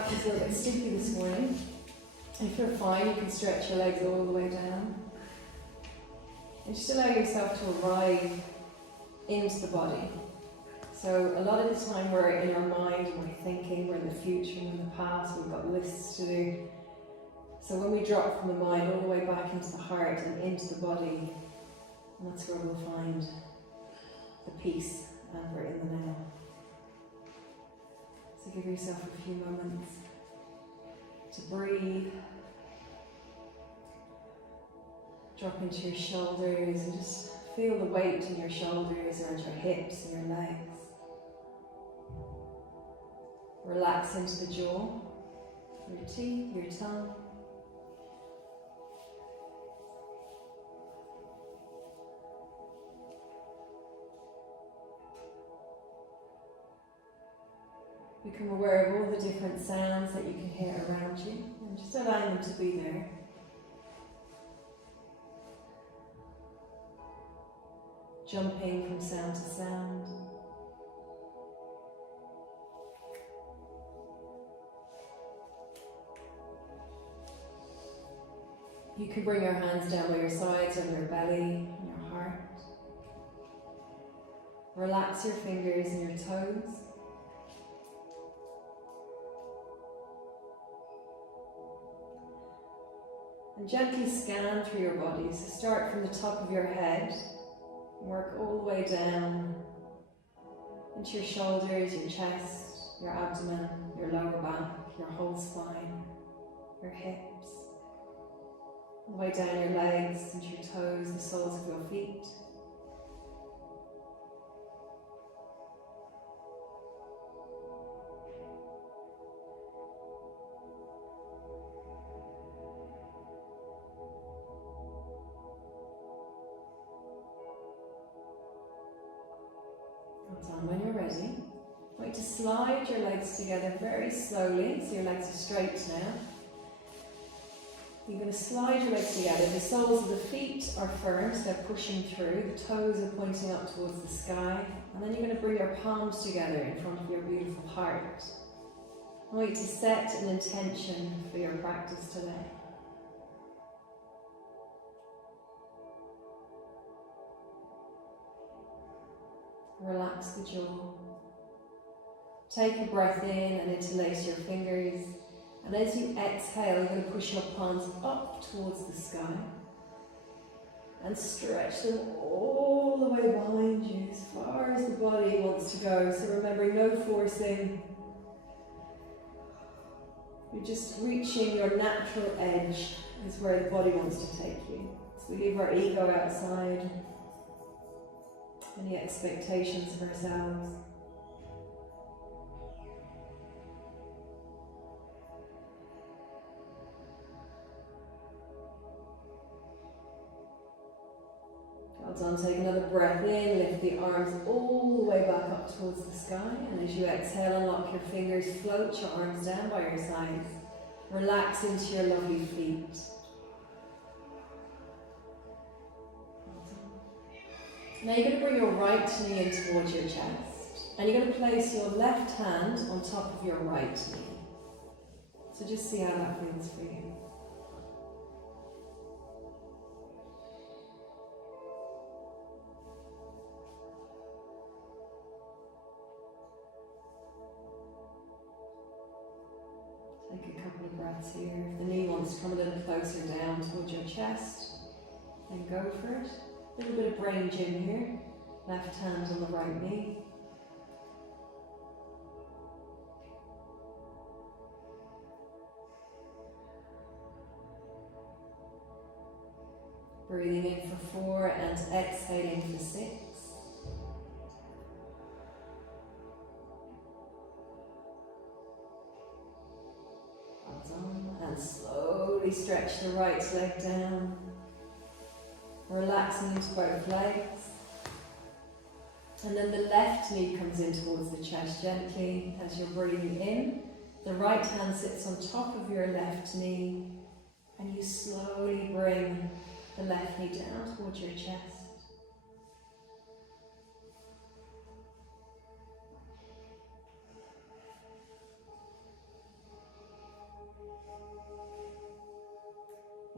back is a little bit sticky this morning. If you're fine, you can stretch your legs all the way down. And just allow yourself to arrive into the body. So a lot of the time we're in our mind, we're thinking, we're in the future, we're in the past, we've got lists to do. So when we drop from the mind all the way back into the heart and into the body, that's where we'll find the peace, and we're in the now. So give yourself a few moments to breathe. Drop into your shoulders and just feel the weight in your shoulders around your hips and your legs. Relax into the jaw, your teeth, your tongue. Become aware of all the different sounds that you can hear around you, and just allow them to be there. Jumping from sound to sound. You can bring your hands down by your sides, on your belly, and your heart. Relax your fingers and your toes. And gently scan through your body. So start from the top of your head, work all the way down into your shoulders, your chest, your abdomen, your lower back, your whole spine, your hips, all the way down your legs, into your toes, the soles of your feet. When you're ready, I want you to slide your legs together very slowly, so your legs are straight now. You're going to slide your legs together. The soles of the feet are firm, so they're pushing through. The toes are pointing up towards the sky. And then you're going to bring your palms together in front of your beautiful heart. I want you to set an intention for your practice today. Relax the jaw. Take a breath in and interlace your fingers. And as you exhale, you're going to push your palms up towards the sky. And stretch them all the way behind you, as far as the body wants to go. So remembering, no forcing. You're just reaching your natural edge, is where the body wants to take you. So we leave our ego outside. Any expectations of ourselves. Well done. Take another breath in, lift the arms all the way back up towards the sky, and as you exhale, unlock your fingers, float your arms down by your sides. Relax into your lovely feet. Now you're going to bring your right knee in towards your chest, and you're going to place your left hand on top of your right knee. So just see how that feels for you. Take a couple of breaths here. If the knee wants to come a little closer down towards your chest, then go for it. A little bit of brain gym here. Left hand on the right knee. Breathing in for 4 and exhaling for 6. Well done. And slowly stretch the right leg down. Relaxing into both legs. And then the left knee comes in towards the chest gently as you're breathing in. The right hand sits on top of your left knee, and you slowly bring the left knee down towards your chest.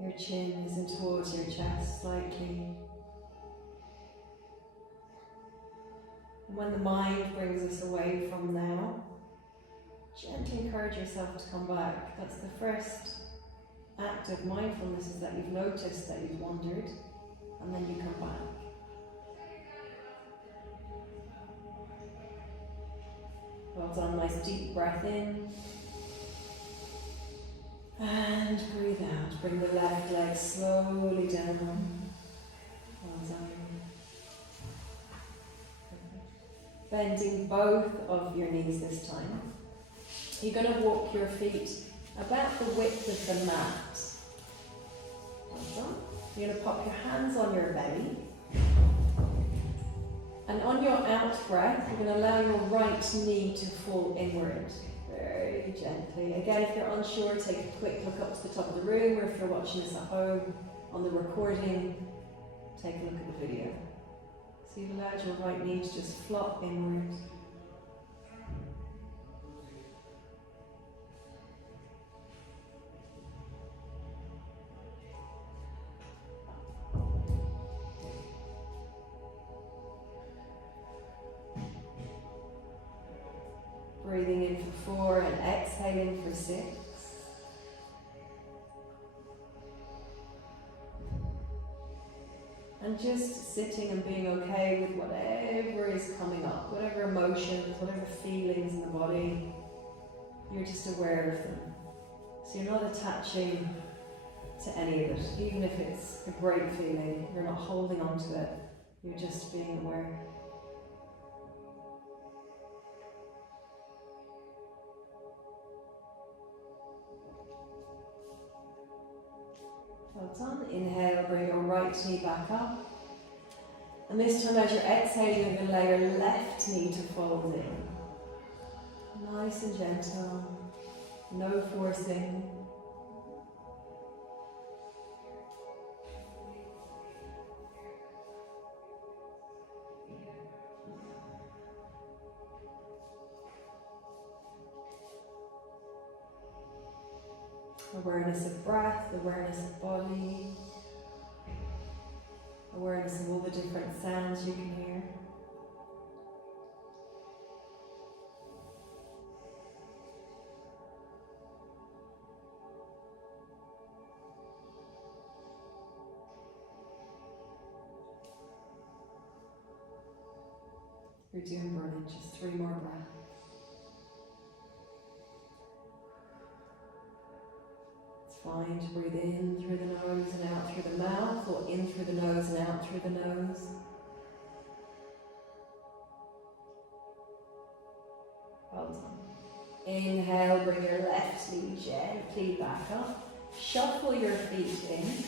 Your chin is in towards your chest slightly. And when the mind brings us away from now, gently encourage yourself to come back. That's the first act of mindfulness, is that you've noticed that you've wandered, and then you come back. Well done, nice deep breath in. And breathe out. Bring the left leg slowly down. Well done. Bending both of your knees this time. You're going to walk your feet about the width of the mat. Well done. You're going to pop your hands on your belly. And on your out breath, you're going to allow your right knee to fall inward. Very gently. Again, if you're unsure, take a quick look up to the top of the room, or if you're watching this at home on the recording, take a look at the video. So you've allowed your right knee to just flop inward. Breathing in for 4 and exhaling for 6. And just sitting and being okay with whatever is coming up, whatever emotions, whatever feelings in the body, you're just aware of them. So you're not attaching to any of it, even if it's a great feeling, you're not holding on to it, you're just being aware. Well done. Inhale, bring your right knee back up. And this time as you're exhaling, you're going to allow your left knee to fold in. Nice and gentle. No forcing. Awareness of breath, awareness of body, awareness of all the different sounds you can hear. You're doing brilliant, just 3 more breaths. Fine to breathe in through the nose and out through the mouth, or in through the nose and out through the nose. Well done. Inhale, bring your left knee gently back up. Shuffle your feet in.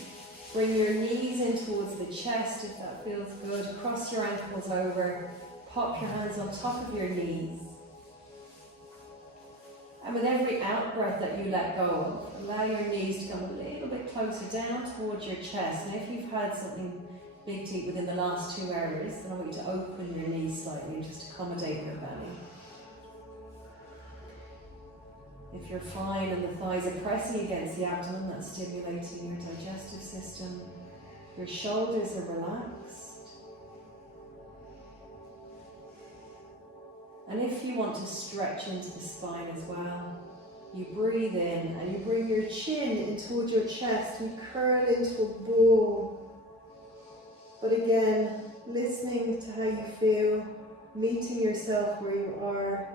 Bring your knees in towards the chest if that feels good. Cross your ankles over. Pop your hands on top of your knees. And with every out breath that you let go of, allow your knees to come a little bit closer down towards your chest. And if you've had something big to eat within the last 2 hours, then I want you to open your knees slightly and just accommodate your belly. If you're fine and the thighs are pressing against the abdomen, that's stimulating your digestive system. Your shoulders are relaxed. And if you want to stretch into the spine as well, you breathe in and you bring your chin in towards your chest and curl into a ball. But again, listening to how you feel, meeting yourself where you are.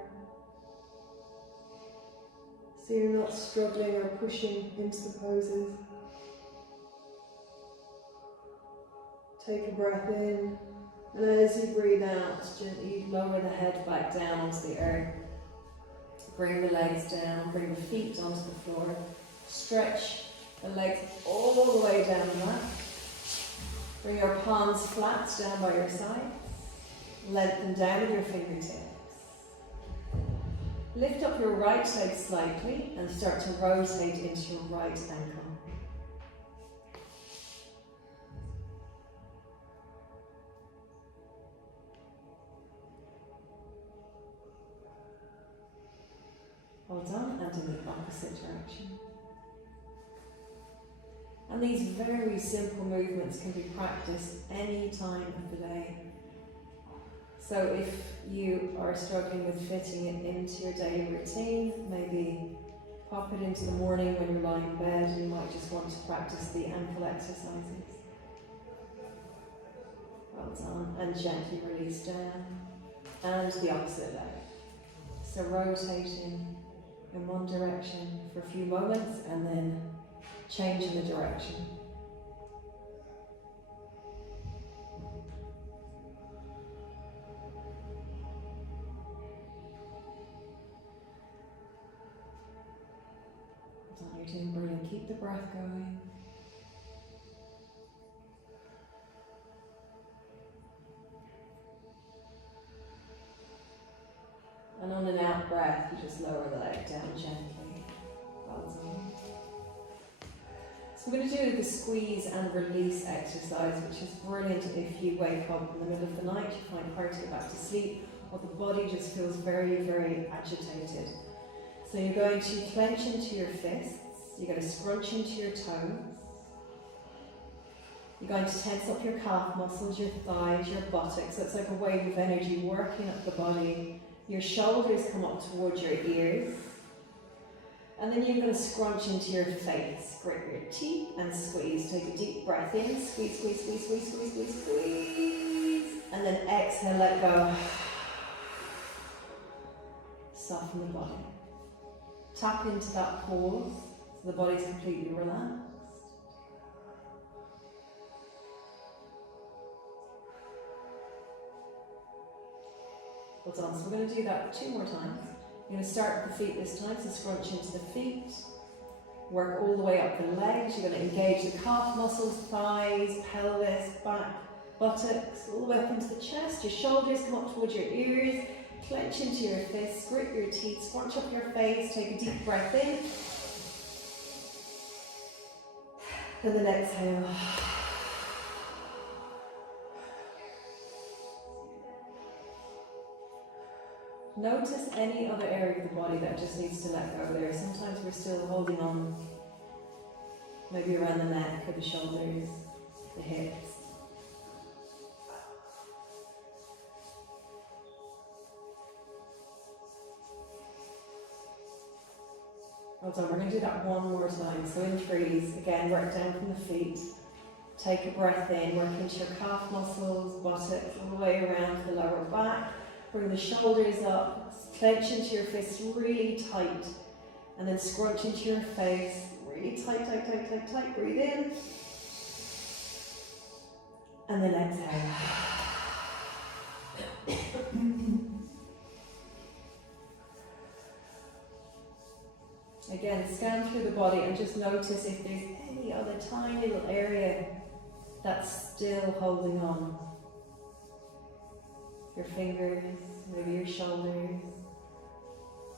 So you're not struggling or pushing into the poses. Take a breath in. And as you breathe out, gently lower the head back down onto the earth. Bring the legs down, bring the feet onto the floor. Stretch the legs all the way down the mat. Bring your palms flat down by your sides. Lengthen down with your fingertips. Lift up your right leg slightly and start to rotate into your right ankle. Well done, and in the opposite direction. And these very simple movements can be practiced any time of the day. So if you are struggling with fitting it into your daily routine, maybe pop it into the morning when you're lying in bed, and you might just want to practice the ankle exercises. Well done. And gently release down. And the opposite leg. So rotating in one direction for a few moments and then changing the direction. You're doing brilliant. Keep the breath going. And on an out breath, you just lower the leg down gently. Well done. So we're going to do the squeeze and release exercise, which is brilliant if you wake up in the middle of the night, you find it hard to get back to sleep, or the body just feels very, very agitated. So you're going to clench into your fists, you're going to scrunch into your toes, you're going to tense up your calf muscles, your thighs, your buttocks, so it's like a wave of energy working up the body. Your shoulders come up towards your ears, and then you're going to scrunch into your face, grit your teeth and squeeze. Take a deep breath in, squeeze, squeeze, squeeze, squeeze, squeeze, squeeze, squeeze, and then exhale, let go. Soften the body. Tap into that pause so the body's completely relaxed. Well done. So we're going to do that 2 more times. You're going to start with the feet this time, so scrunch into the feet. Work all the way up the legs. You're going to engage the calf muscles, thighs, pelvis, back, buttocks, all the way up into the chest. Your shoulders come up towards your ears. Clench into your fists, grit your teeth, scrunch up your face, take a deep breath in. And then exhale. Notice any other area of the body that just needs to let go there. Sometimes we're still holding on, maybe around the neck or the shoulders, the hips. Well done. We're going to do that 1 more time. So in trees, again, work down from the feet. Take a breath in, work into your calf muscles, buttocks, all the way around the lower back. Bring the shoulders up, clench into your fists really tight, and then scrunch into your face, really tight, tight, tight, tight, tight. Breathe in, and then exhale. Again, scan through the body and just notice if there's any other tiny little area that's still holding on. Your fingers, maybe your shoulders,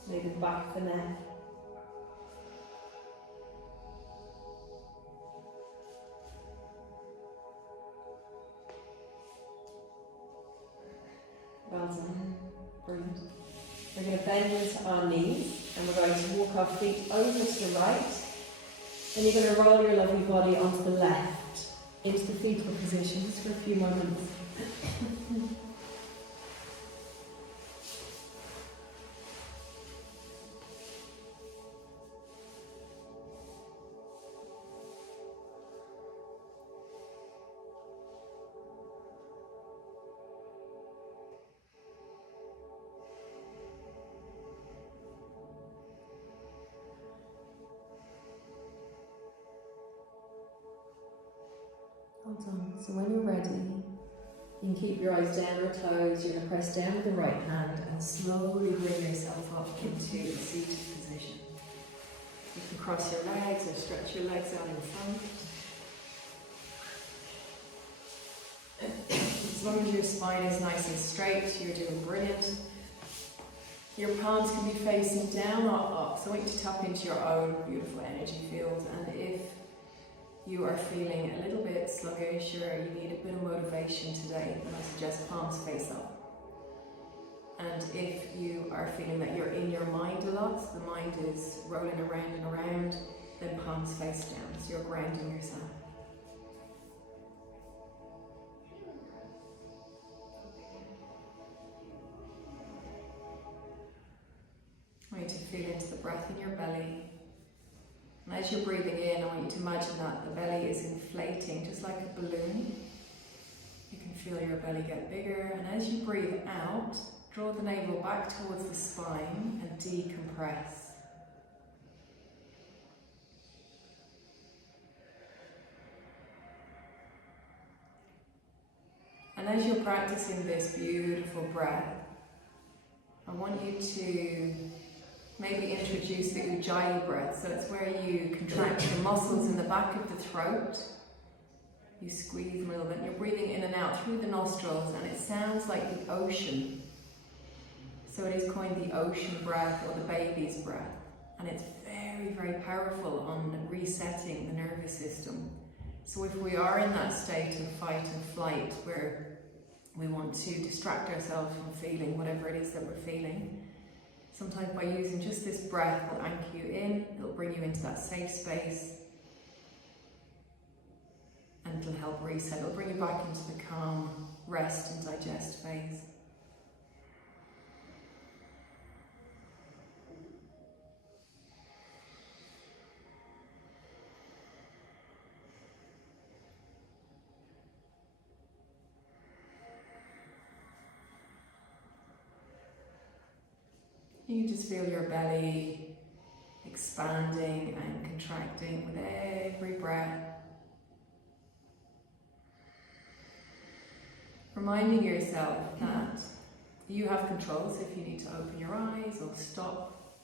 maybe the back of the neck. Well done. Brilliant. We're going to bend into our knees and we're going to walk our feet over to the right. Then you're going to roll your lovely body onto the left, into the fetal position just for a few moments. Hold on. So when you're ready, you can keep your eyes down or closed. You're going to press down with the right hand and slowly bring yourself up into the seated position. You can cross your legs or stretch your legs out in front. As long as your spine is nice and straight, you're doing brilliant. Your palms can be facing down or up, so I want you to tap into your own beautiful energy field. And if you are feeling a little bit sluggish or you need a bit of motivation today, then I suggest palms face up. And if you are feeling that you're in your mind a lot, the mind is rolling around and around, then palms face down, so you're grounding yourself. I want you to feel into the breath in your belly. And as you're breathing in, I want you to imagine that the belly is inflating, just like a balloon. You can feel your belly get bigger, and as you breathe out, draw the navel back towards the spine and decompress. And as you're practicing this beautiful breath, I want you to maybe introduce the Ujjayi breath. So it's where you contract the muscles in the back of the throat. You squeeze them a little bit. And you're breathing in and out through the nostrils, and it sounds like the ocean. So it is coined the ocean breath or the baby's breath. And it's very, very powerful on resetting the nervous system. So if we are in that state of fight and flight where we want to distract ourselves from feeling whatever it is that we're feeling, sometimes by using just this breath will anchor you in, it'll bring you into that safe space, and it'll help reset, it'll bring you back into the calm, rest and digest phase. You just feel your belly expanding and contracting with every breath. Reminding yourself that you have control, so if you need to open your eyes or stop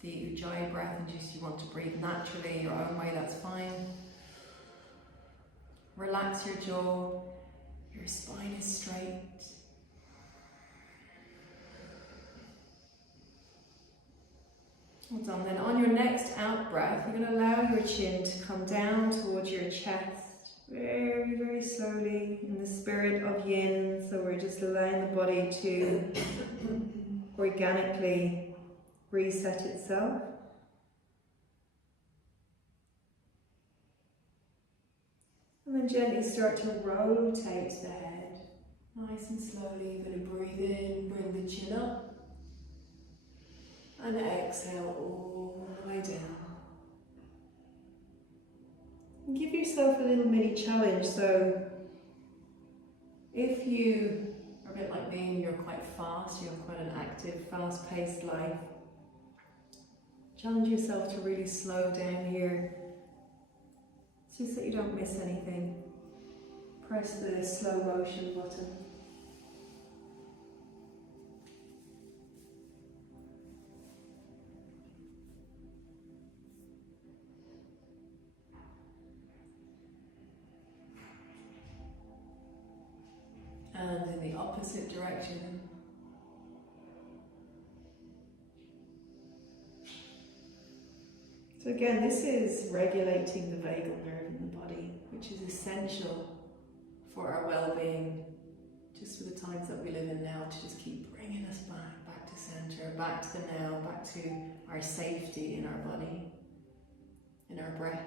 the Ujjayi breath and just you want to breathe naturally your own way, that's fine. Relax your jaw, your spine is straight. Well done. Then on your next out breath, you're going to allow your chin to come down towards your chest very, very slowly in the spirit of Yin. So we're just allowing the body to organically reset itself. And then gently start to rotate the head. Nice and slowly. You're going to breathe in, bring the chin up. And exhale all the way down. And give yourself a little mini challenge. So if you are a bit like me and you're quite fast, you have quite an active, fast-paced life, challenge yourself to really slow down here, just so that you don't miss anything. Press the slow motion button. And in the opposite direction. So again, this is regulating the vagal nerve in the body, which is essential for our well-being, just for the times that we live in now, to just keep bringing us back to center, back to the now, back to our safety in our body, in our breath.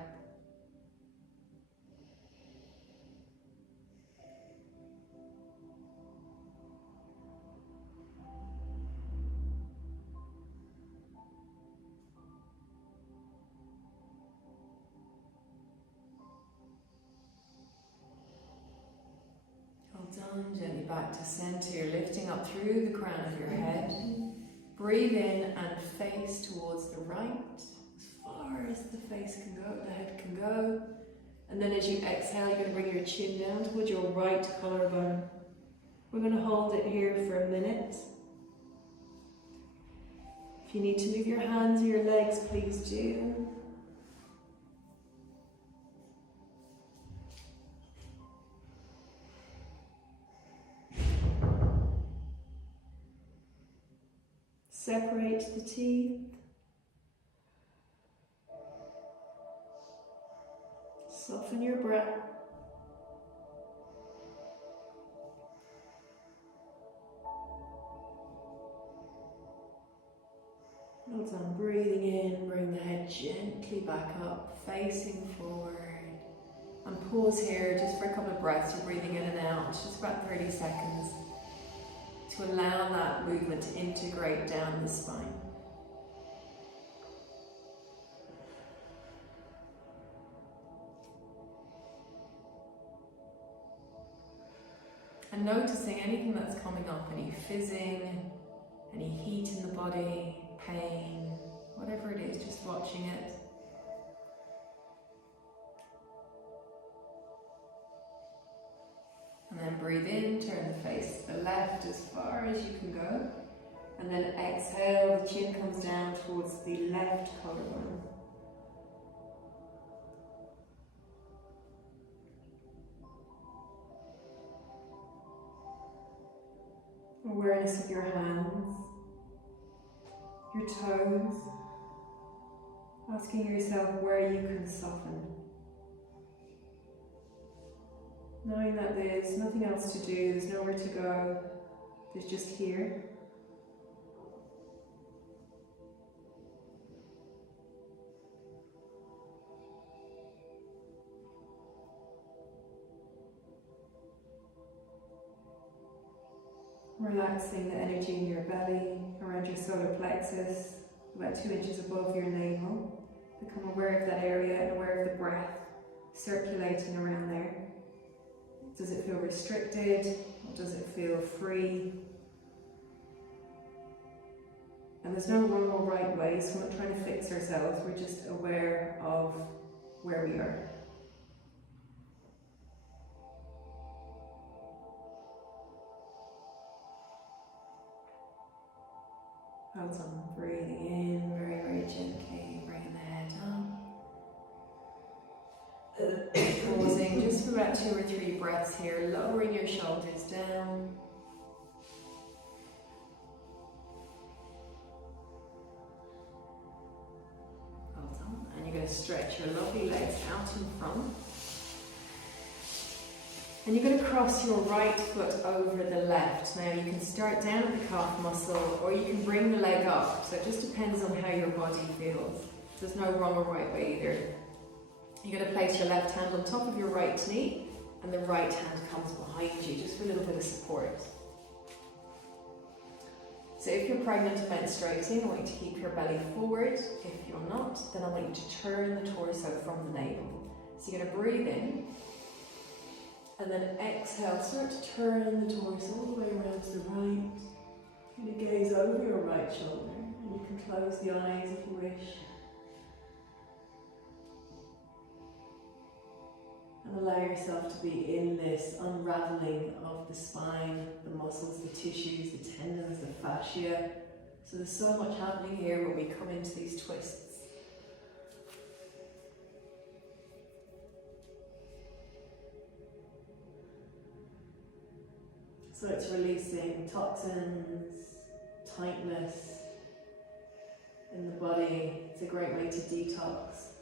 Gently back to center. You're lifting up through the crown of your head. Breathe in and face towards the right, as far as the face can go, the head can go. And then as you exhale, you're going to bring your chin down towards your right collarbone. We're going to hold it here for a minute. If you need to move your hands or your legs, please do. Separate the teeth. Soften your breath. Well done. Breathing in, bring the head head gently back up, facing forward. And pause here just for a couple of breaths. You're breathing in and out, just about 30 seconds, to allow that movement to integrate down the spine. And noticing anything that's coming up, any fizzing, any heat in the body, pain, whatever it is, just watching it. And then breathe in, turn the face to the left as far as you can go. And then exhale, the chin comes down towards the left collarbone. Awareness of your hands, your toes, asking yourself where you can soften. Knowing that there's nothing else to do, there's nowhere to go, there's just here. Relaxing the energy in your belly, around your solar plexus, about 2 inches above your navel. Become aware of that area and aware of the breath circulating around there. Does it feel restricted, or does it feel free? And there's no wrong or right way, so we're not trying to fix ourselves, we're just aware of where we are. Hold on, breathing in very, very gently, bringing the head up. Pausing just for about 2 or 3 breaths here, lowering your shoulders down. Hold on, and you're going to stretch your lovely legs out in front. And you're going to cross your right foot over the left. Now you can start down at the calf muscle, or you can bring the leg up. So it just depends on how your body feels. There's no wrong or right way either. You're going to place your left hand on top of your right knee, and the right hand comes behind you, just for a little bit of support. So if you're pregnant and menstruating, I want you to keep your belly forward. If you're not, then I want you to turn the torso from the navel. So you're going to breathe in. And then exhale, start to turn the torso all the way around to the right. You're going to gaze over your right shoulder, and you can close the eyes if you wish. And allow yourself to be in this unraveling of the spine, the muscles, the tissues, the tendons, the fascia. So there's so much happening here when we come into these twists. So it's releasing toxins, tightness in the body. It's a great way to detox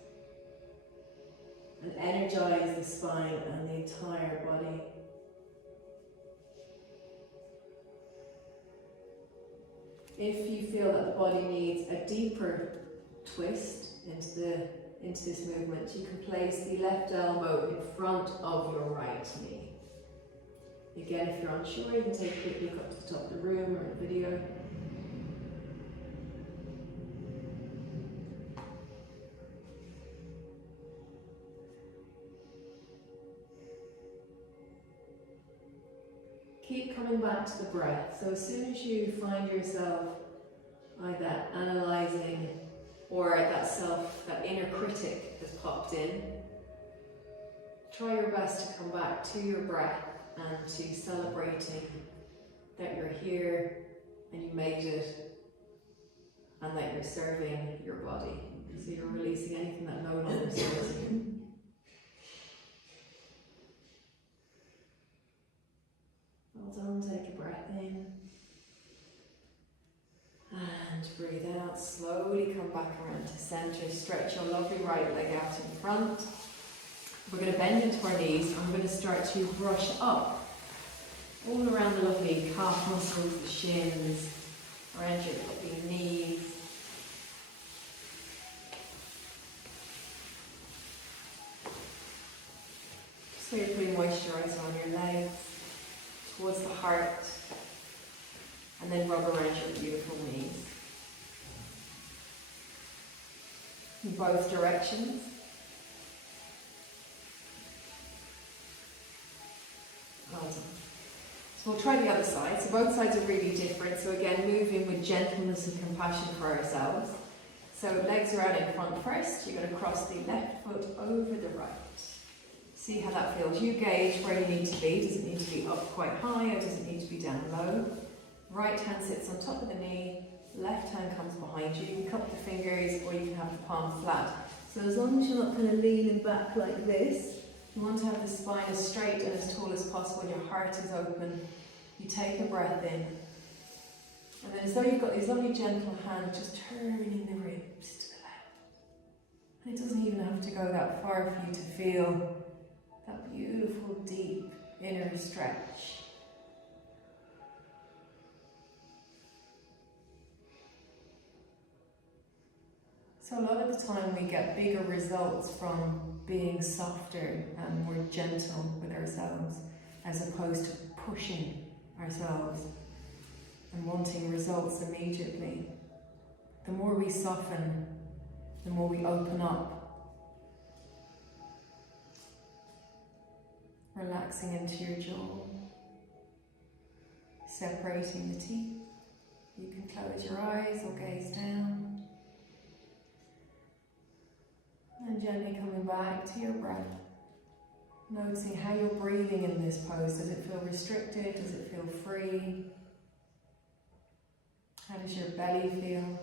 and energize the spine and the entire body. If you feel that the body needs a deeper twist into this movement, you can place the left elbow in front of your right knee. Again, if you're unsure, you can take a quick look up to the top of the room or a video. Keep coming back to the breath. So as soon as you find yourself either analysing or that inner critic has popped in, try your best to come back to your breath and to celebrating that you're here and you made it and that you're serving your body. So you're releasing anything that no longer serves you. Well done, take a breath in and breathe out. Slowly come back around to centre, stretch your lovely right leg out in front. We're going to bend into our knees and we're going to start to brush up all around the lovely calf muscles, the shins, around your lovely knees. So you're putting moisturiser on your legs, towards the heart, and then rub around your beautiful knees. In both directions. Well done. So we'll try the other side. So both sides are really different. So again, moving with gentleness and compassion for ourselves. So legs are out in front first. You're going to cross the left foot over the right. See how that feels. You gauge where you need to be. Does it need to be up quite high or does it need to be down low? Right hand sits on top of the knee. Left hand comes behind you. You can cup the fingers or you can have the palm flat. So as long as you're not kind of leaning back like this, you want to have the spine as straight and as tall as possible. Your heart is open. You take a breath in. And then as though you've got these lovely gentle hands just turning the ribs to the left. And it doesn't even have to go that far for you to feel that beautiful, deep inner stretch. So a lot of the time we get bigger results from being softer and more gentle with ourselves as opposed to pushing ourselves and wanting results immediately. The more we soften, the more we open up. Relaxing into your jaw, separating the teeth. You can close your eyes or gaze down. And gently coming back to your breath. Noticing how you're breathing in this pose. Does it feel restricted? Does it feel free? How does your belly feel?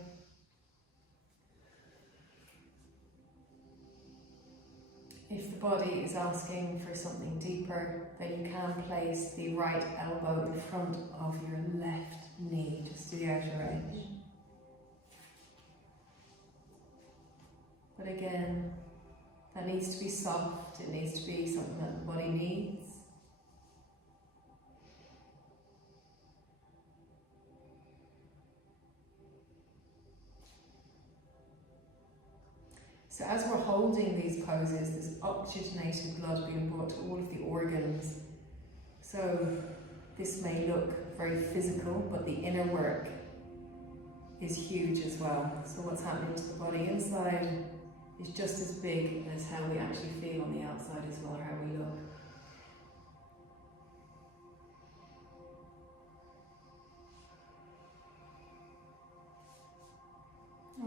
If the body is asking for something deeper, then you can place the right elbow in front of your left knee, just to the outer edge. But again, that needs to be soft, it needs to be something that the body needs. So as we're holding these poses, there's oxygenated blood being brought to all of the organs. So this may look very physical, but the inner work is huge as well. So what's happening to the body inside is just as big as how we actually feel on the outside as well, or how we look.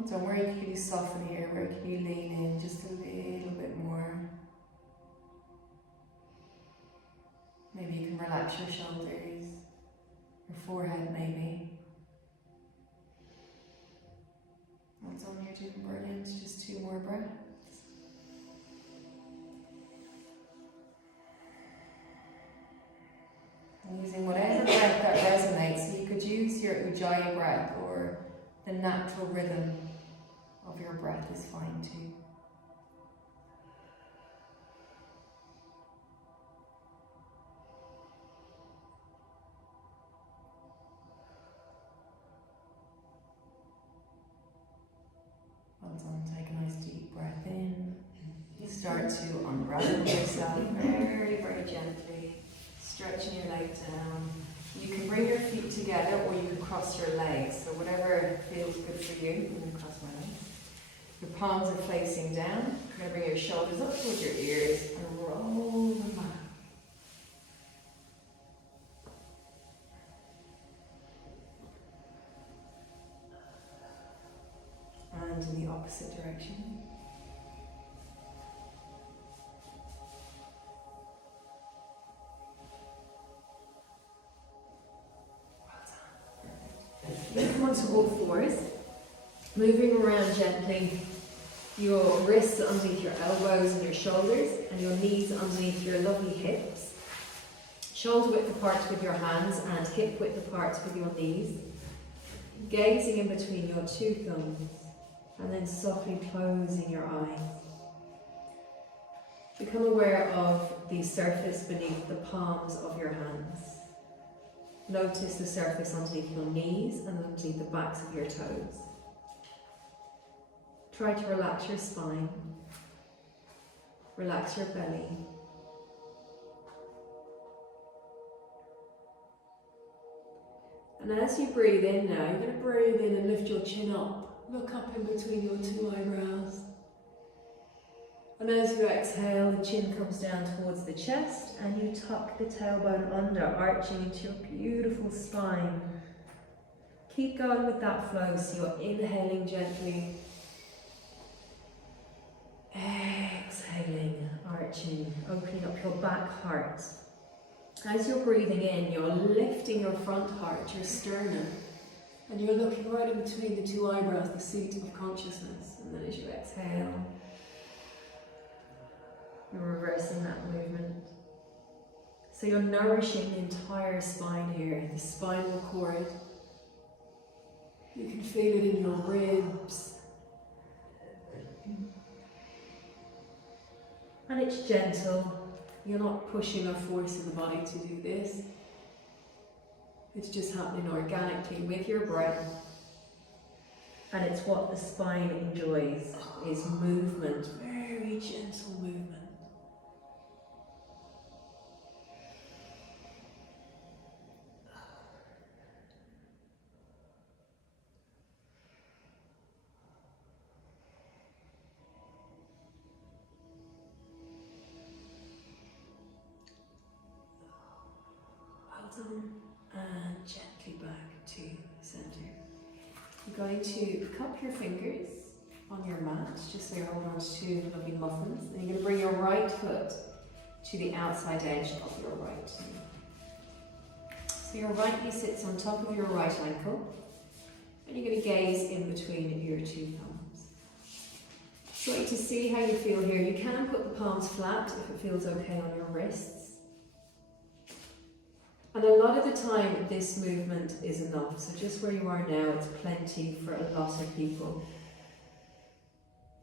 So where can you soften here? Where can you lean in just a little bit more? Maybe you can relax your shoulders, your forehead maybe. Well done, you're doing brilliant. Just 2 more breaths. And using whatever breath that resonates. So you could use your Ujjayi breath or the natural rhythm of your breath is fine too. Well done. Take a nice deep breath in. Start to unravel yourself very, very gently, stretching your legs down. You can bring your feet together or you can cross your legs. So whatever feels good for you. I'm going to cross my legs. Your palms are facing down. You're going to bring your shoulders up towards your ears and roll them back. And in the opposite direction. You come onto all fours, moving around gently, your wrists underneath your elbows and your shoulders, and your knees underneath your lovely hips. Shoulder width apart with your hands and hip width apart with your knees. Gazing in between your 2 thumbs, and then softly closing your eyes. Become aware of the surface beneath the palms of your hands. Notice the surface underneath your knees and underneath the backs of your toes. Try to relax your spine, relax your belly, And as you breathe in now, you're going to breathe in and lift your chin up. Look up in between your two eyebrows. And as you exhale, the chin comes down towards the chest and you tuck the tailbone under, arching into your beautiful spine. Keep going with that flow, so you're inhaling gently. Exhaling, arching, opening up your back heart. As you're breathing in, you're lifting your front heart, your sternum, and you're looking right in between the two eyebrows, the seat of consciousness. And then as you exhale, you're reversing that movement. So you're nourishing the entire spine here, the spinal cord. You can feel it in your ribs. And it's gentle. You're not pushing or forcing the body to do this. It's just happening organically with your breath. And it's what the spine enjoys, is movement, very gentle movement. And gently back to center. You're going to cup your fingers on your mat, just so you're holding on to two lovely muffins. And you're going to bring your right foot to the outside edge of your right knee. So your right knee sits on top of your right ankle, and you're going to gaze in between your two thumbs. I want you to see how you feel here. You can put the palms flat if it feels okay on your wrists. And a lot of the time this movement is enough, so just where you are now, it's plenty for a lot of people.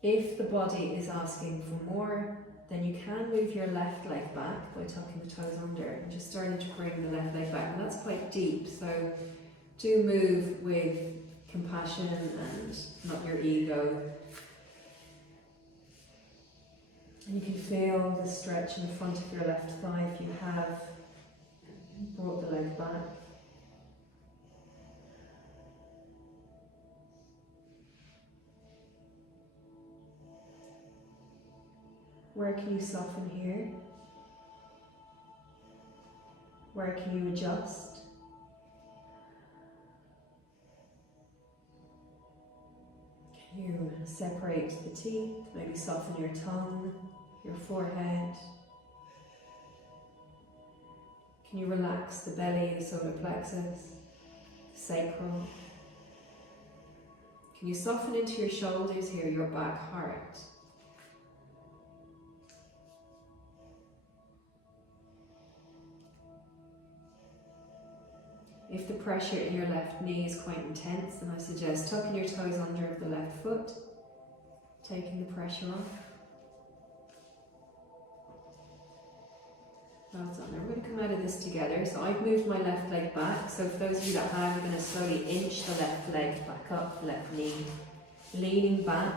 If the body is asking for more, then you can move your left leg back by tucking the toes under and just starting to bring the left leg back. And that's quite deep, so do move with compassion and not your ego. And you can feel the stretch in the front of your left thigh if you have brought the leg back. Where can you soften here? Where can you adjust? Can you separate the teeth? Maybe soften your tongue, your forehead. Can you relax the belly, the solar plexus, the sacral? Can you soften into your shoulders here, your back heart? If the pressure in your left knee is quite intense, then I suggest tucking your toes under the left foot, taking the pressure off. Well done. Now we're going to come out of this together. So I've moved my left leg back. So for those of you that have, you're going to slowly inch the left leg back up, the left knee, leaning back,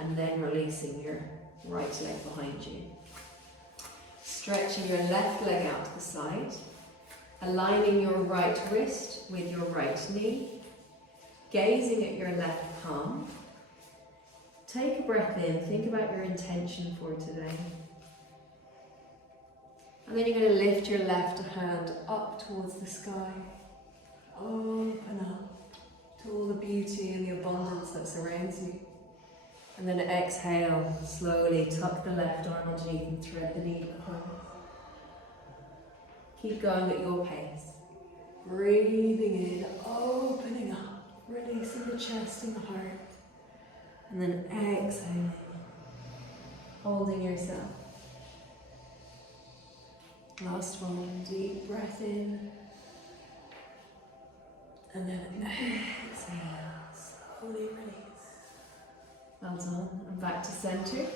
and then releasing your right leg behind you. Stretching your left leg out to the side, aligning your right wrist with your right knee, gazing at your left palm. Take a breath in, think about your intention for today. And then you're going to lift your left hand up towards the sky. Open up to all the beauty and the abundance that surrounds you. And then exhale, slowly tuck the left arm underneath and thread the needle across. Keep going at your pace. Breathing in, opening up, releasing the chest and the heart. And then exhaling, holding yourself. Last one, deep breath in. And then exhale, slowly release. Well done. And back to center.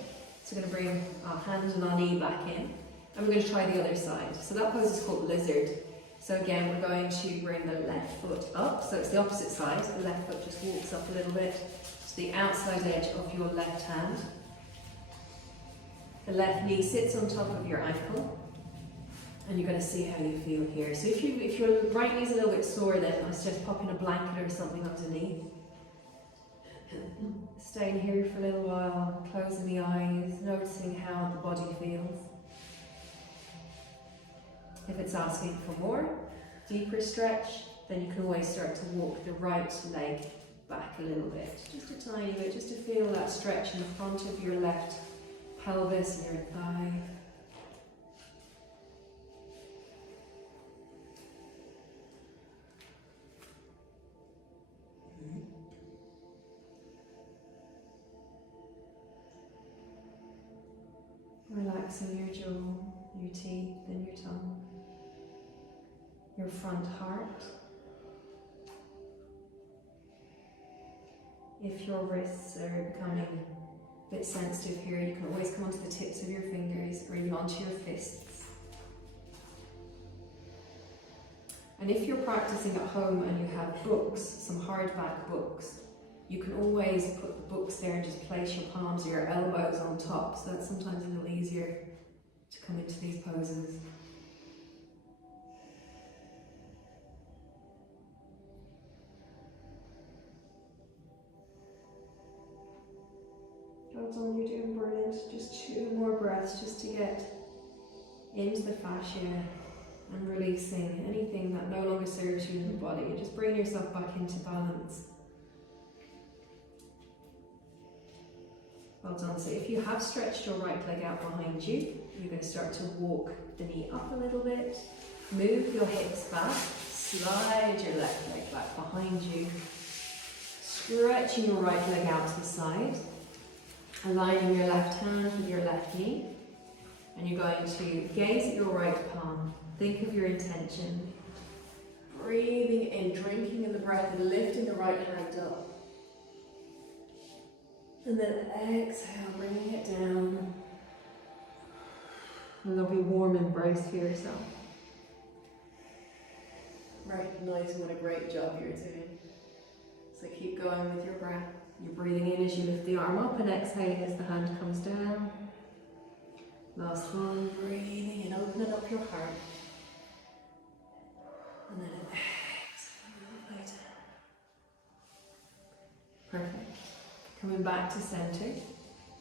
So we're going to bring our hand and our knee back in. And we're going to try the other side. So that pose is called lizard. So again, we're going to bring the left foot up. So it's the opposite side. The left foot just walks up a little bit to the outside edge of your left hand. The left knee sits on top of your ankle. And you're going to see how you feel here. So if your right knee's a little bit sore, then I suggest popping a blanket or something underneath. Staying here for a little while, closing the eyes, noticing how the body feels. If it's asking for more, deeper stretch, then you can always start to walk the right leg back a little bit. Just a tiny bit, just to feel that stretch in the front of your left pelvis and your thigh. Relaxing your jaw, your teeth and your tongue, your front heart. If your wrists are becoming a bit sensitive here, you can always come onto the tips of your fingers or even onto your fists. And if you're practicing at home and you have books, some hardback books, you can always put the books there and just place your palms or your elbows on top, so that's sometimes a little easier to come into these poses. Well done, you're doing brilliant. Just 2 more breaths just to get into the fascia and releasing anything that no longer serves you in the body. And just bring yourself back into balance. Well done. So if you have stretched your right leg out behind you, you're going to start to walk the knee up a little bit. Move your hips back. Slide your left leg back behind you. Stretching your right leg out to the side. Aligning your left hand with your left knee. And you're going to gaze at your right palm. Think of your intention. Breathing in, drinking in the breath and lifting the right hand up. And then exhale, bringing it down. A lovely warm embrace for yourself. Recognizing what a great job you're doing. So keep going with your breath. You're breathing in as you lift the arm up and exhaling as the hand comes down. Last one, breathing in, opening up your heart. And then exhale, all the way down. Perfect. Coming back to center,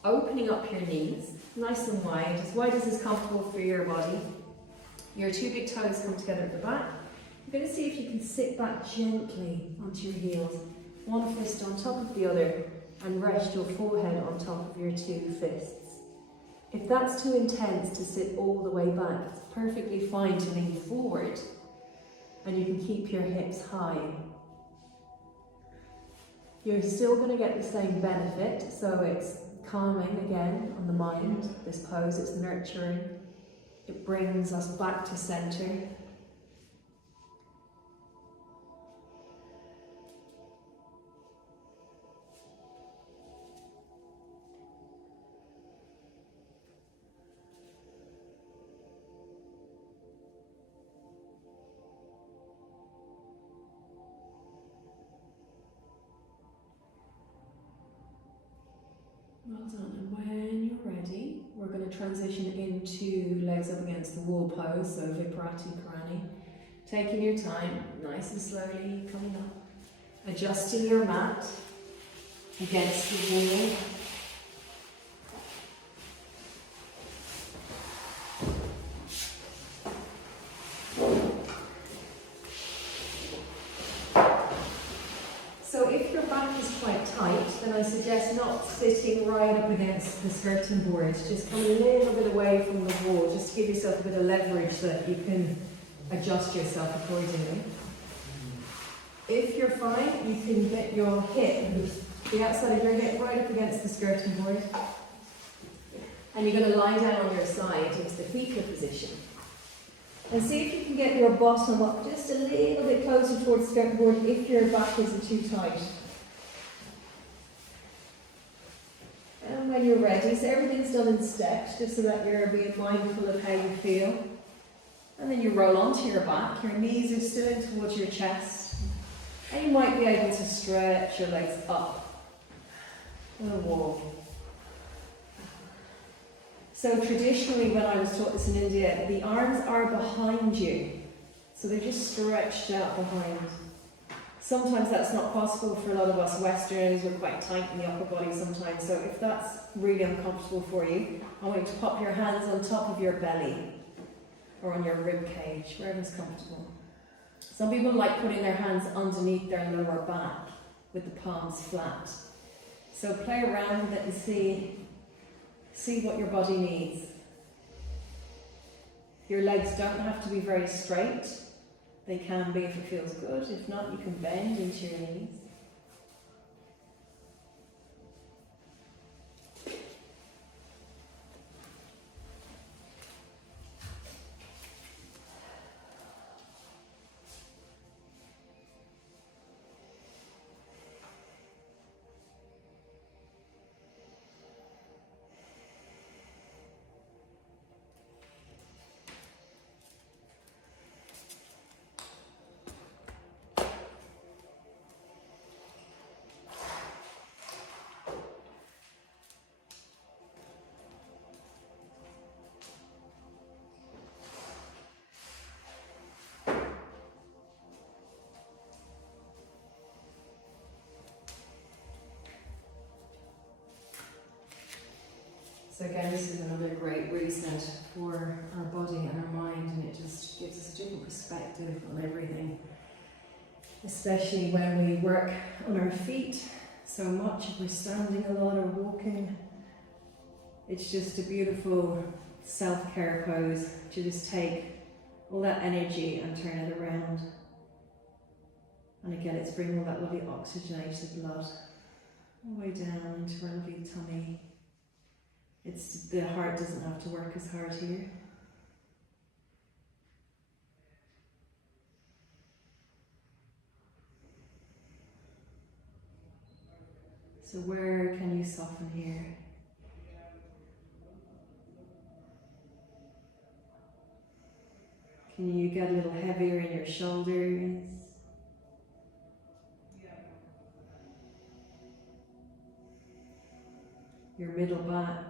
opening up your knees, nice and wide as is comfortable for your body. Your 2 big toes come together at the back. You're going to see if you can sit back gently onto your heels, one fist on top of the other, and rest your forehead on top of your 2 fists. If that's too intense to sit all the way back, it's perfectly fine to lean forward, and you can keep your hips high. You're still going to get the same benefit, so it's calming again on the mind, this pose, it's nurturing. It brings us back to center. Well done, and when you're ready, we're going to transition into legs up against the wall pose, so Viparati Karani. Taking your time, nice and slowly coming up. Adjusting your mat against the wall. So if your back is quite tight, then I suggest not sitting right up against the skirting board. Just come a little bit away from the wall, just to give yourself a bit of leverage so that you can adjust yourself accordingly. If you're fine, you can get your hip, the outside of your hip, right up against the skirting board. And you're going to lie down on your side into the fetal position. And see if you can get your bottom up just a little bit closer towards the skirting board if your back isn't too tight. And when you're ready, so everything's done in steps, just so that you're being mindful of how you feel. And then you roll onto your back, your knees are still in towards your chest. And you might be able to stretch your legs up the wall. So traditionally, when I was taught this in India, the arms are behind you. So they're just stretched out behind. Sometimes that's not possible for a lot of us Westerners. We're quite tight in the upper body sometimes. So if that's really uncomfortable for you, I want you to pop your hands on top of your belly or on your rib cage, wherever's comfortable. Some people like putting their hands underneath their lower back with the palms flat. So play around with it and see what your body needs. Your legs don't have to be very straight. They can be if it feels good. If not, you can bend into your knees. So again, this is another great reset for our body and our mind, and it just gives us a different perspective on everything. Especially when we work on our feet so much, if we're standing a lot or walking. It's just a beautiful self-care pose to just take all that energy and turn it around. And again, it's bringing all that lovely oxygenated blood all the way down into our lovely tummy. The heart doesn't have to work as hard here. So where can you soften here? Can you get a little heavier in your shoulders? Your middle back.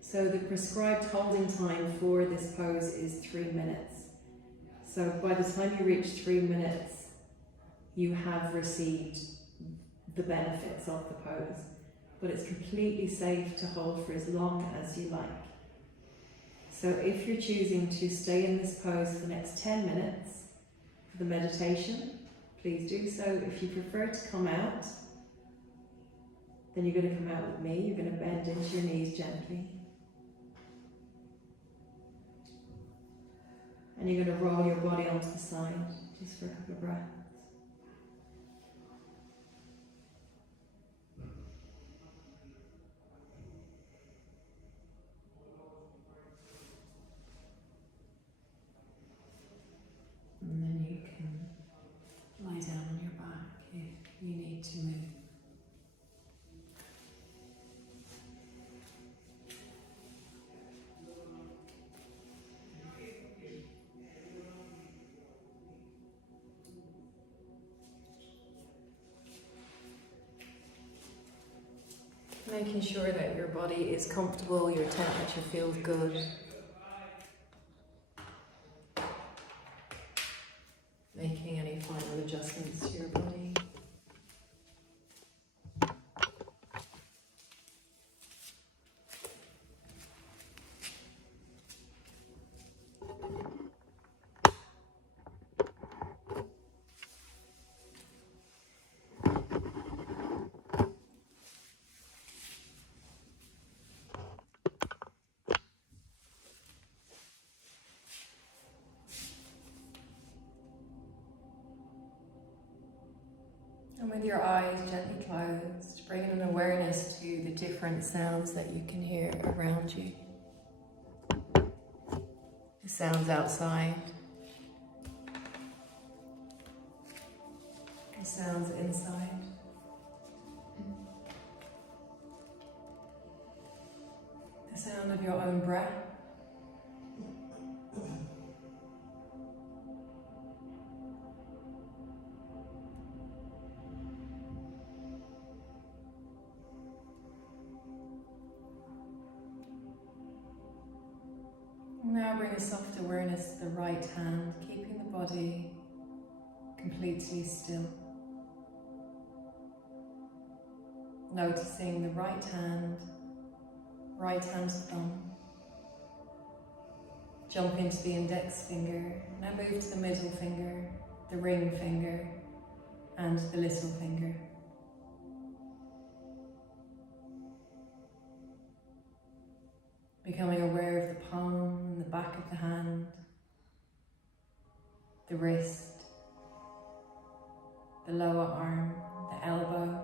So the prescribed holding time for this pose is 3 minutes. So by the time you reach 3 minutes, you have received the benefits of the pose. But it's completely safe to hold for as long as you like. So if you're choosing to stay in this pose for the next 10 minutes for the meditation, please do so. If you prefer to come out, then you're going to come out with me. You're going to bend into your knees gently. And you're going to roll your body onto the side, just for a couple of breaths. And then you can lie down on your back if you need to move. Making sure that your body is comfortable, your temperature feels good. Making any final adjustments to your body. And with your eyes gently closed, bring an awareness to the different sounds that you can hear around you. The sounds outside, the sounds inside. The sound of your own breath. Now bring a soft awareness to the right hand, keeping the body completely still. Noticing the right hand's thumb. Jump into the index finger. Now move to the middle finger, the ring finger, and the little finger. Becoming aware of the palm and the back of the hand, the wrist, the lower arm, the elbow.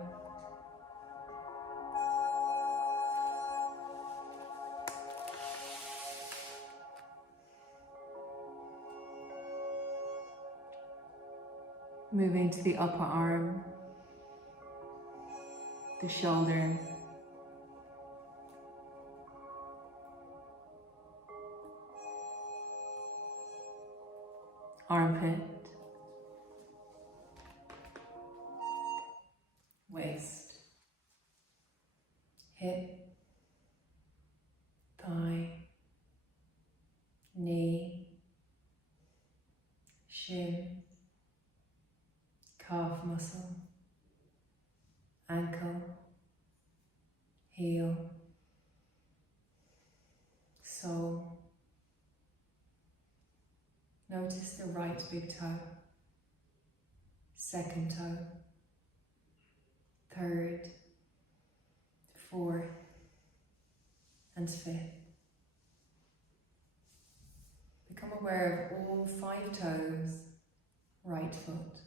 Moving to the upper arm, the shoulder, armpit, waist, hip, thigh, knee, shin, calf muscle, ankle, heel, sole. Notice the right big toe, second toe, third, fourth, and fifth. Become aware of all 5 toes, right foot.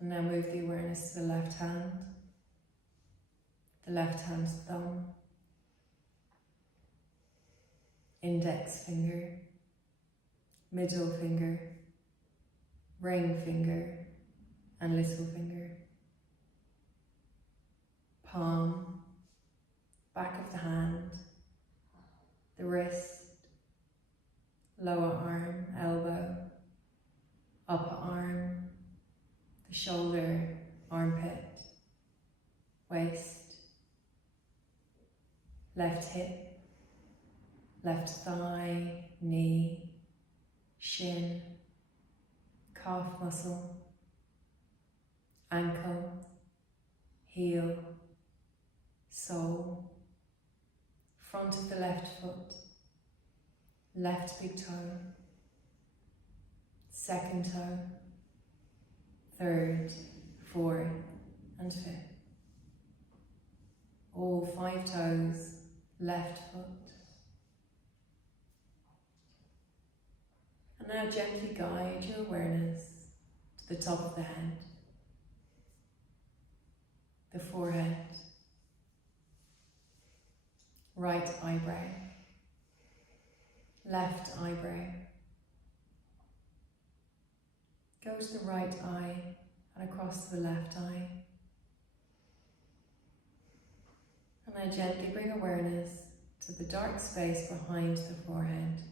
And now move the awareness to the left hand's thumb, index finger, middle finger, ring finger, and little finger. Palm, back of the hand, the wrist, lower arm, elbow, upper arm, the shoulder, armpit, waist, left hip, left thigh, knee, shin, calf muscle, ankle, heel, sole, front of the left foot, left big toe, second toe, third, fourth, and fifth. All 5 toes, left foot. And now gently guide your awareness to the top of the head, the forehead, right eyebrow, left eyebrow. Go to the right eye and across to the left eye. And now gently bring awareness to the dark space behind the forehead.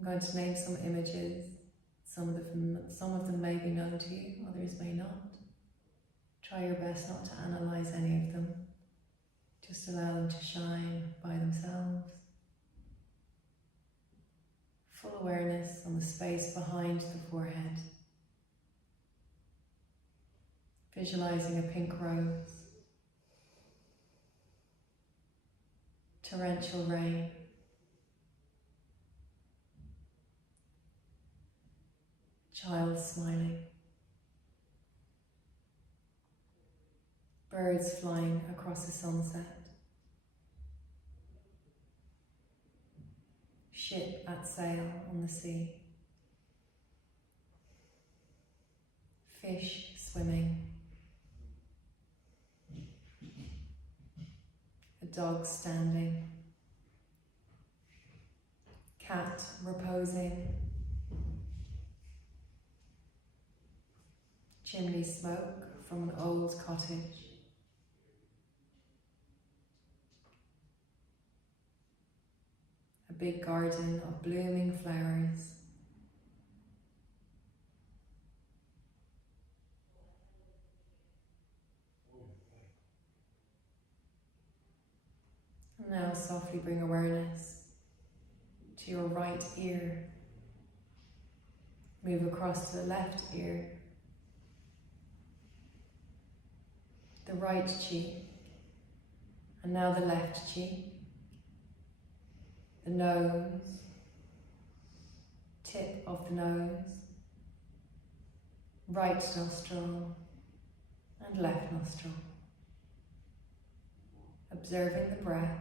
I'm going to name some images. Some of them may be known to you, others may not. Try your best not to analyze any of them. Just allow them to shine by themselves. Full awareness on the space behind the forehead. Visualizing a pink rose. Torrential rain. Child smiling. Birds flying across the sunset. Ship at sail on the sea. Fish swimming. A dog standing. Cat reposing. Chimney smoke from an old cottage. A big garden of blooming flowers. Now softly bring awareness to your right ear. Move across to the left ear. The right cheek. And now the left cheek. The nose. Tip of the nose. Right nostril. And left nostril. Observing the breath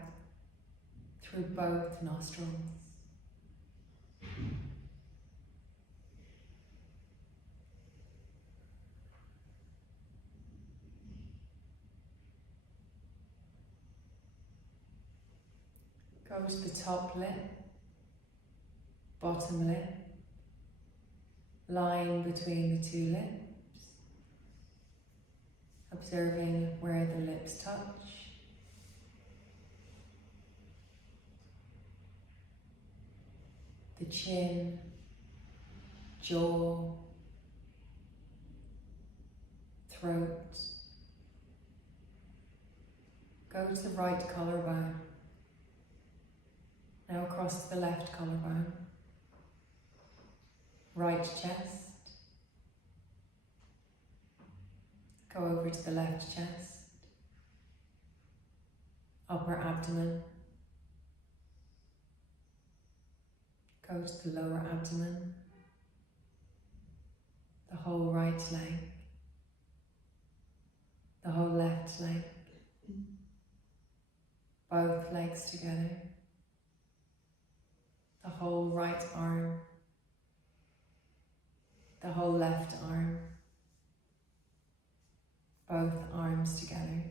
through both nostrils. Go to the top lip, bottom lip, line between the two lips, observing where the lips touch. The chin, jaw, throat. Go to the right collarbone. Now across to the left collarbone. Right chest. Go over to the left chest. Upper abdomen. Go to the lower abdomen. The whole right leg. The whole left leg. Both legs together. The whole right arm. The whole left arm. Both arms together.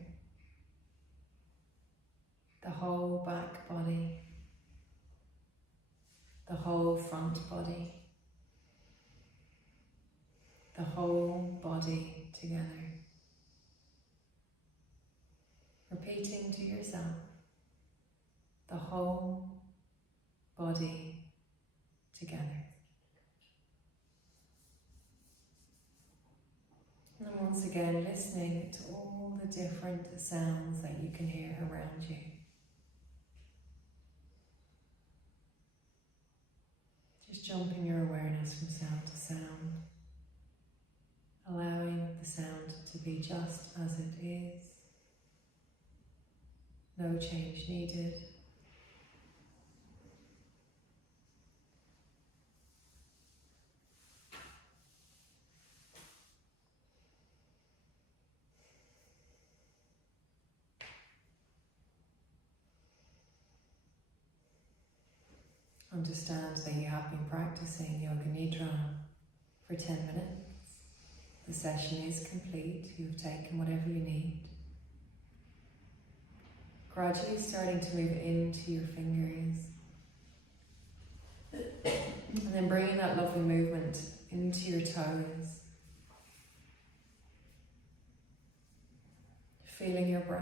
The whole back body. The whole front body. The whole body together. Repeating to yourself, the whole body together. And once again, listening to all the different sounds that you can hear around you. Just jumping your awareness from sound to sound, allowing the sound to be just as it is. No change needed. Understand that you have been practicing Yoga Nidra for 10 minutes. The session is complete. You've taken whatever you need. Gradually starting to move into your fingers. And then bringing that lovely movement into your toes. Feeling your breath.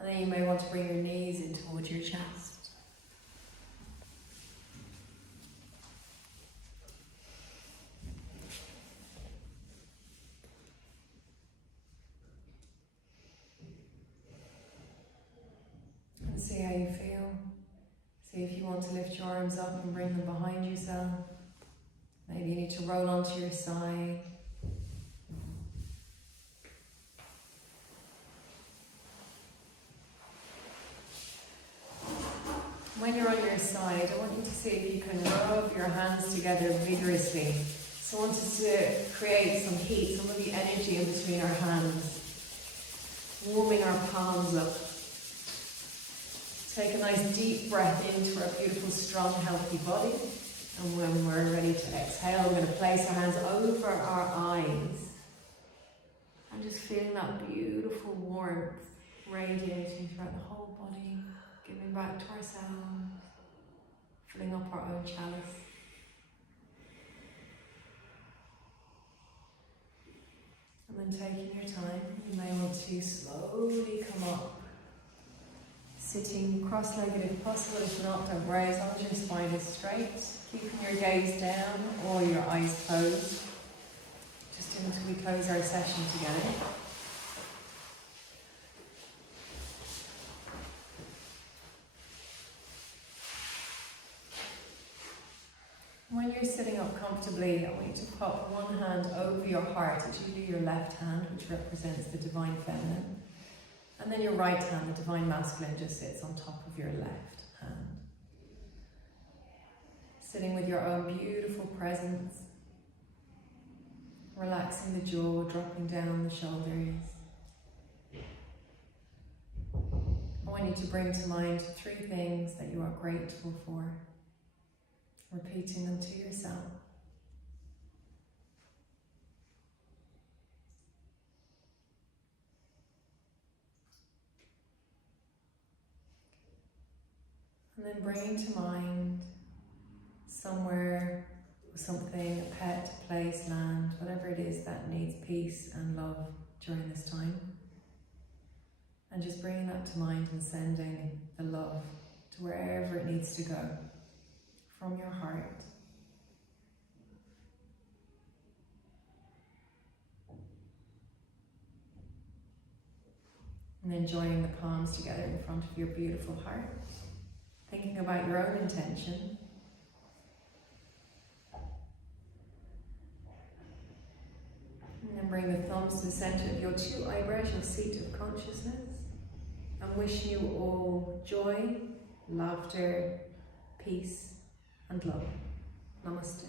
And then you may want to bring your knees in towards your chest. See how you feel. See if you want to lift your arms up and bring them behind yourself. Maybe you need to roll onto your side. When you're on your side, I want you to see if you can rub your hands together vigorously. So I want us to create some heat, some of the energy in between our hands, warming our palms up. Take a nice deep breath into our beautiful, strong, healthy body. And when we're ready to exhale, we're going to place our hands over our eyes. And just feeling that beautiful warmth radiating throughout the whole body, giving back to ourselves, filling up our own chalice. And then taking your time, you may want to slowly come up. Sitting cross-legged if possible. If not, don't worry, as long as your spine is straight. Keeping your gaze down or your eyes closed. Just until we close our session together. When you're sitting up comfortably, I want you to pop one hand over your heart. It's usually your left hand, which represents the divine feminine. And then your right hand, the divine masculine, just sits on top of your left hand. Sitting with your own beautiful presence. Relaxing the jaw, dropping down the shoulders. I want you to bring to mind 3 things that you are grateful for. Repeating them to yourself. And then bringing to mind somewhere, something, a pet, a place, land, whatever it is that needs peace and love during this time. And just bringing that to mind and sending the love to wherever it needs to go from your heart. And then joining the palms together in front of your beautiful heart. Thinking about your own intention. And then bring the thumbs to the center of your 2 eyebrows, your seat of consciousness. And wishing you all joy, laughter, peace, and love. Namaste.